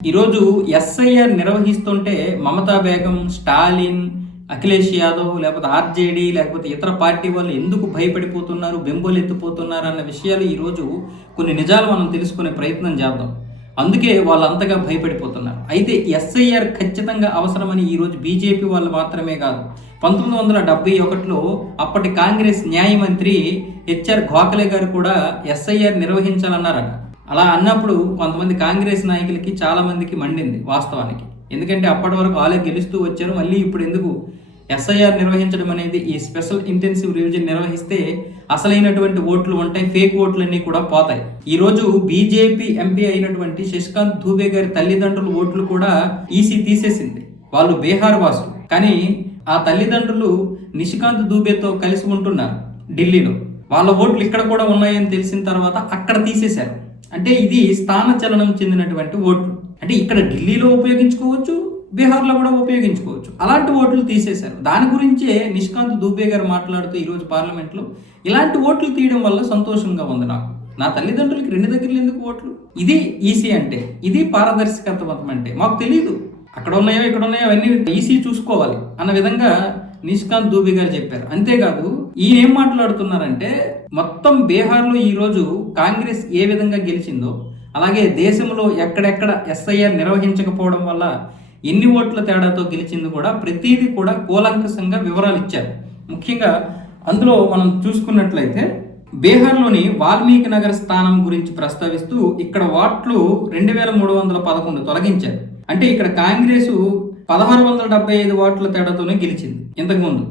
ఈరోజు ఎస్ఐఆర్ నిర్వహిస్తుంటే మమతా బేగం స్టాలిన్ అఖిలేష్ యాదవ్ లేకపోతే ఆర్జేడీ లేకపోతే ఇతర పార్టీ వాళ్ళు ఎందుకు భయపడిపోతున్నారు బెంబోలు ఎత్తిపోతున్నారు అన్న విషయాలు ఈరోజు కొన్ని నిజాలు మనం తెలుసుకునే ప్రయత్నం చేద్దాం. అందుకే వాళ్ళు అంతగా భయపడిపోతున్నారు. అయితే ఎస్ఐఆర్ ఖచ్చితంగా అవసరమని ఈరోజు బీజేపీ వాళ్ళు మాత్రమే కాదు. పంతొమ్మిది వందల డెబ్బై ఒకటిలో అప్పటి కాంగ్రెస్ న్యాయమంత్రి హెచ్ఆర్ గోఖలే గారు కూడా ఎస్ఐఆర్ నిర్వహించాలన్నారట. అలా అన్నప్పుడు కొంతమంది కాంగ్రెస్ నాయకులకి చాలామందికి మండింది వాస్తవానికి. ఎందుకంటే అప్పటి వరకు వాళ్ళే గెలుస్తూ వచ్చారు మళ్ళీ ఇప్పుడు ఎందుకు ఎస్ఐఆర్ నిర్వహించడం అనేది ఈ స్పెషల్ ఇంటెన్సివ్ రివిజన్ నిర్వహిస్తే అసలైనటువంటి ఓట్లు ఉంటాయి ఫేక్ ఓట్లన్నీ కూడా పోతాయి. ఈ రోజు బీజేపీ ఎంపీ అయినటువంటి శశికాంత్ దూబే గారి తల్లిదండ్రుల ఓట్లు కూడా ఈసీ తీసేసింది. వాళ్ళు బీహార్ వాసులు. కానీ ఆ తల్లిదండ్రులు నిశికాంత్ దూబేతో కలిసి ఉంటున్నారు ఢిల్లీలో. వాళ్ళ ఓట్లు ఇక్కడ కూడా ఉన్నాయని తెలిసిన తర్వాత అక్కడ తీసేశారు. అంటే ఇది స్థాన చలనం చెందినటువంటి ఓట్లు. అంటే ఇక్కడ ఢిల్లీలో ఉపయోగించుకోవచ్చు బీహార్లో కూడా ఉపయోగించుకోవచ్చు. అలాంటి ఓట్లు తీసేశారు. దాని గురించే నిష్కాంత్ దూబే గారు మాట్లాడుతూ ఈరోజు పార్లమెంట్లో ఇలాంటి ఓట్లు తీయడం వల్ల సంతోషంగా ఉంది నాకు. నా తల్లిదండ్రులకి రెండు దగ్గరలు ఎందుకు ఓట్లు? ఇది ఈసీ అంటే ఇది పారదర్శకత్వం అంటే. మాకు తెలియదు అక్కడ ఉన్నాయో ఇక్కడ ఉన్నాయో అవన్నీ ఈసీ చూసుకోవాలి అన్న విధంగా నిష్కాంత్ దూబి గారు చెప్పారు. అంతేకాదు ఈయన ఏం మాట్లాడుతున్నారంటే మొత్తం బీహార్లో ఈరోజు కాంగ్రెస్ ఏ విధంగా గెలిచిందో అలాగే దేశంలో ఎక్కడెక్కడ ఎస్ఐఆర్ నిర్వహించకపోవడం వల్ల ఎన్ని ఓట్ల తేడాతో గెలిచింది కూడా ప్రతిదీ కూడా కూలంకషంగా వివరాలు ఇచ్చారు. ముఖ్యంగా అందులో మనం చూసుకున్నట్లయితే బీహార్లోని వాల్మీకి నగర్ స్థానం గురించి ప్రస్తావిస్తూ ఇక్కడ వాట్లు రెండు వేల మూడు వందల పదకొండు తొలగించారు. అంటే ఇక్కడ కాంగ్రెస్ పదహారు వందల డెబ్బై ఐదు ఓట్ల తేడాతోనే గెలిచింది ఇంతకుముందు.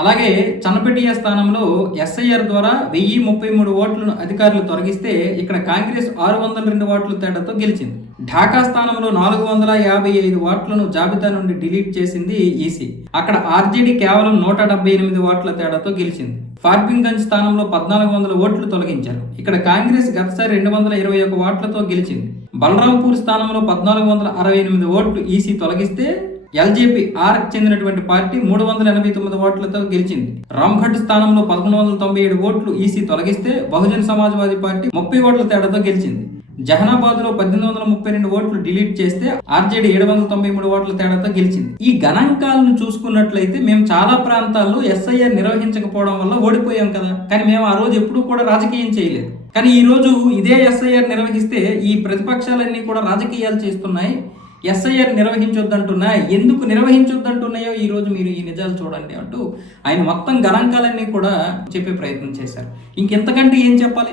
అలాగే చన్నపెట్టియ స్థానంలో ఎస్ఐఆర్ ద్వారా వెయ్యి ముప్పై మూడు ఓట్లను అధికారులు తొలగిస్తే ఇక్కడ కాంగ్రెస్ ఆరు వందల రెండు ఓట్ల తేడాతో గెలిచింది. ఢాకా స్థానంలో నాలుగు వందల యాభై ఐదు ఓట్లను జాబితా నుండి డిలీట్ చేసింది ఈసీ. అక్కడ ఆర్జేడీ కేవలం నూట డెబ్బై ఎనిమిది ఓట్ల తేడాతో గెలిచింది. ఫార్బింగంజ్ స్థానంలో పద్నాలుగు వందల ఓట్లు తొలగించారు. ఇక్కడ కాంగ్రెస్ గతసారి రెండు వందల ఇరవై ఒక ఓట్లతో గెలిచింది. బలరాంపూర్ స్థానంలో పద్నాలుగు వందల అరవై ఎనిమిది ఓట్లు ఈసీ తొలగిస్తే ఎల్జేపీ ఆర్ చెందినటువంటి పార్టీ మూడు వందల ఎనభై తొమ్మిది ఓట్లతో గెలిచింది. రామ్ఘట్ స్థానంలో పదకొండు వందల తొంభై ఏడు ఓట్లు ఈసీ తొలగిస్తే బహుజన్ సమాజ్వాదీ పార్టీ ముప్పై ఓట్ల తేడాతో గెలిచింది. జహనాబాద్లో పద్దెనిమిది వందల ముప్పై రెండు ఓట్లు డిలీట్ చేస్తే ఆర్జేడీ ఏడు వందల తొంభై మూడు ఓట్ల తేడాతో గెలిచింది. ఈ గణాంకాలను చూసుకున్నట్లయితే మేము చాలా ప్రాంతాల్లో ఎస్ఐఆర్ నిర్వహించకపోవడం వల్ల ఓడిపోయాం కదా. కానీ మేము ఆ రోజు ఎప్పుడూ కూడా రాజకీయం చేయలేదు. కానీ ఈ రోజు ఇదే ఎస్ఐఆర్ నిర్వహిస్తే ఈ ప్రతిపక్షాలన్నీ కూడా రాజకీయాలు చేస్తున్నాయి. ఎస్ఐఆర్ నిర్వహించొద్దంటున్నా. ఎందుకు నిర్వహించొద్దంటున్నాయో ఈ రోజు మీరు ఈ నిజాలు చూడండి అంటూ ఆయన మొత్తం గణాంకాలన్నీ కూడా చెప్పే ప్రయత్నం చేశారు. ఇంకెంతకంటే ఏం చెప్పాలి?